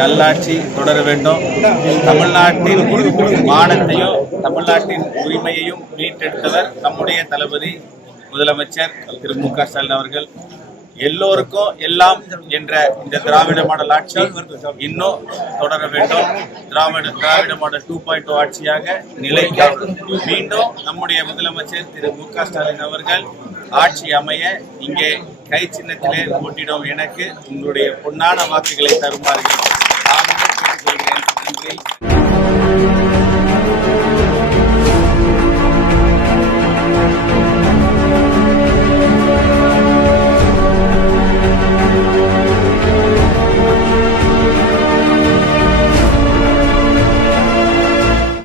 நல்லாட்சி தொடர வேண்டும். தமிழ்நாட்டின் மானத்தையும் தமிழ்நாட்டின் உரிமையையும் மீட்டெடுத்தவர் நம்முடைய தளபதி முதலமைச்சர் திரு மு.க.ஸ்டாலின் அவர்கள். எல்லோருக்கும் எல்லாம் என்ற இந்த திராவிட மாடல் ஆட்சி இன்னும் தொடர வேண்டும். திராவிட மாடல் 2.0 ஆட்சியாக நிலைக்க மீண்டும் நம்முடைய முதலமைச்சர் திரு மு.க.ஸ்டாலின் அவர்கள் ஆட்சி அமைய இங்கே கை சின்னத்திலே போட்டியிடும் எனக்கு உங்களுடைய பொன்னான வாக்குகளை தருமாறு நான் கேட்டுக்கொள்கிறேன். நன்றி.